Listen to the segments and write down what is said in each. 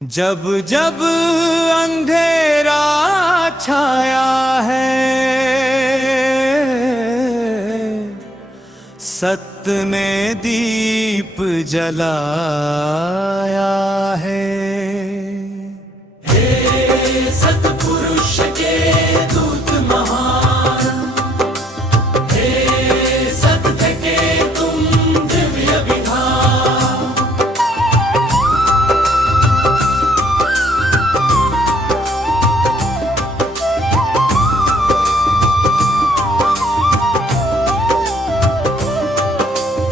जब जब अंधेरा छाया है, सत्य ने दीप जलाया है। हे सतपुरुष के दूत महान, हे सत्य के तुम दिव्य विधान।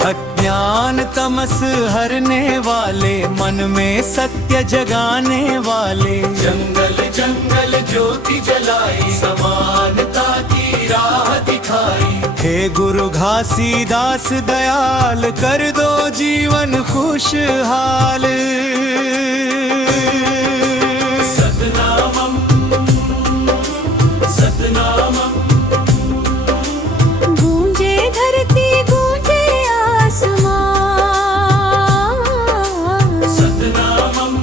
अज्ञान तमस हरने वाले, मन में सत्य जगाने वाले, जंगल जंगल ज्योति जलाई, समानता की राह दिखाई। हे गुरु घासीदास दयाल, कर दो जीवन खुशहाल। सतनामम सतनामम, गूंजे धरती गूंजे आसमान। सतनामम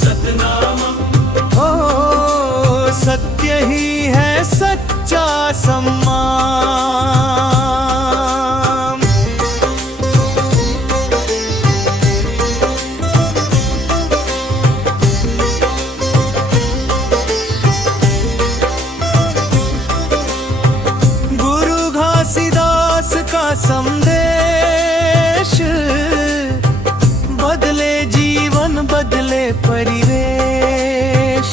सतनामम, हो सत्य ही है सच्चा सम्मान। गुरु घासीदास का संदेश, बदले जीवन बदले परिवेश।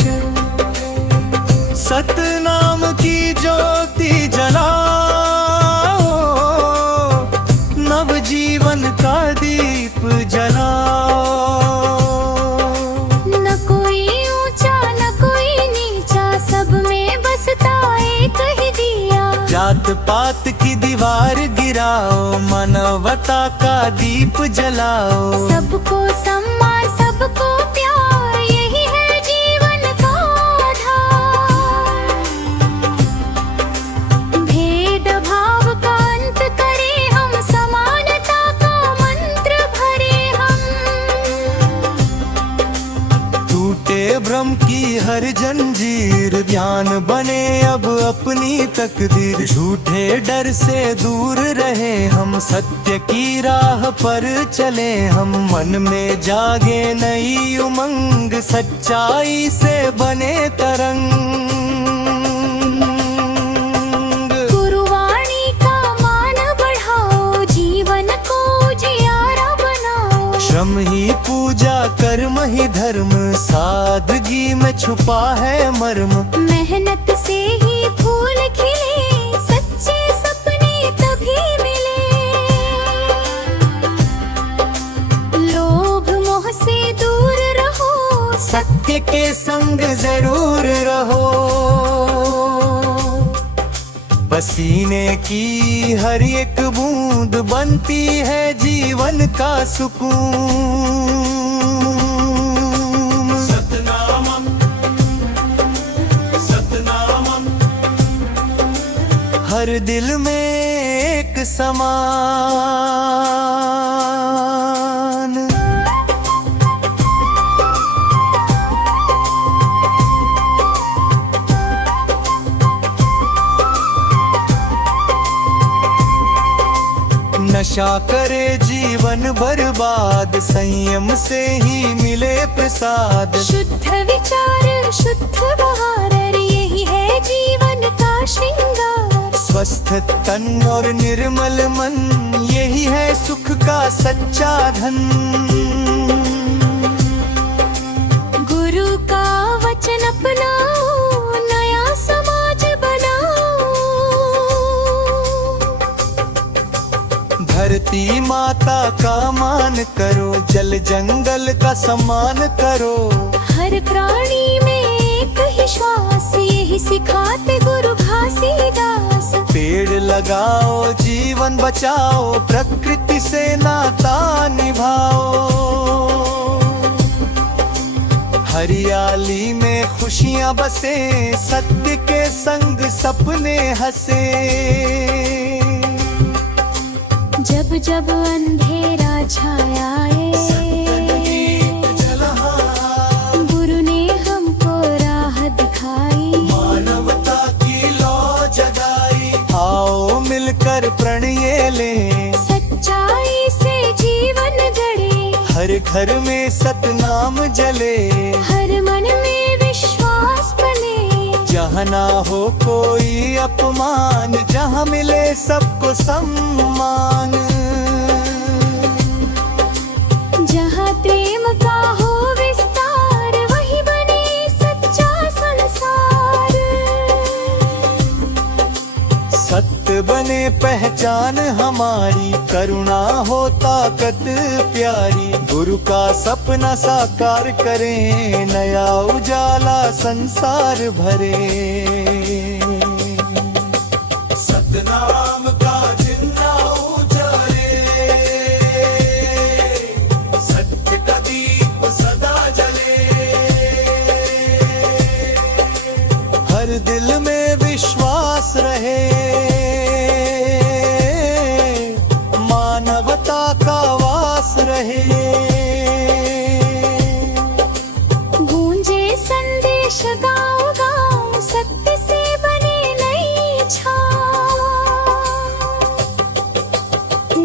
सतनाम की ज्योति जलाओ, नव जीवन का दीप जलाओ। न कोई ऊंचा न कोई नीचा, सब में बसता एक ही दिया। जात पात की दीवार गिराओ, मानवता का दीप जलाओ। सबको सम्मान सबको प्यार, यही है जीवन का आधार। भेद भाव का अंत करे हम, समानता का मंत्र भरे हम। टूटे भ्रम की हर जंजीर, ज्ञान बने अब अपनी तकदीर। झूठे डर से दूर रहे हम, सत्य की राह पर चले हम। मन में जागे नई उमंग, सच्चाई से बने तरंग। गुरुवाणी का मान बढ़ाओ, जीवन को जियारा बनाओ। श्रम ही पूजा कर्म ही धर्म, सादगी में छुपा है मर्म। मेहनत से ही फूल खिले, सच्चे सपने तभी मिले। लोभ मोह से दूर रहो, सत्य के संग जरूर रहो। पसीने की हर एक बूंद बनती है जीवन का सुकून। सतनामम सतनामम, हर दिल में एक समान। नशा करे जीवन बर्बाद, संयम से ही मिले प्रसाद। शुद्ध विचार शुद्ध बहार, यही है जीवन का श्रृंगार। स्वस्थ तन और निर्मल मन, यही है सुख का सच्चा धन। गुरु का वचन अपनाओ, नया समाज बनाओ। धरती माता का मान करो, जल जंगल का सम्मान करो। हर प्राणी में एक ही श्वास, यही सिखाते गुरु घासीदास। पेड़ लगाओ जीवन बचाओ, प्रकृति से नाता निभाओ। हरियाली में खुशियां बसे, सत्य के संग सपने हंसे। जब जब अंधेरा छाया है, घर में सतनाम जले, हर मन में विश्वास बने। जहाँ ना हो कोई अपमान, जहाँ मिले सबको सम्मान। जहाँ प्रेम का हो विस्तार, वही बने सच्चा संसार। सत्य बने पहचान हमारी, करुणा हो ताकत प्यारी। गुरु का सपना साकार करें, नया उजाला संसार भरे। सतनाम का जिंदा उजाले, सत्य का दीप सदा जले। हर दिल में विश्वास रहे, मानवता का वास रहे। गूंजे संदेश गाँव गाँव, सत्य से बने नई छाँव।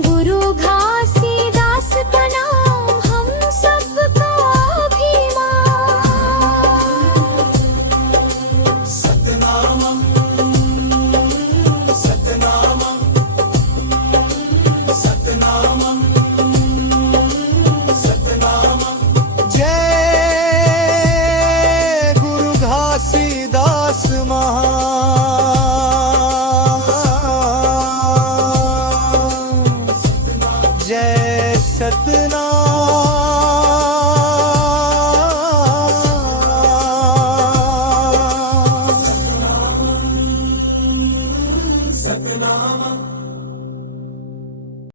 गुरु घासीदास का नाम, हम सबका अभिमान। सतनामं सतनामं सतनामं सतनामं। जय गुरु घासीदास महान। जय सतनाम।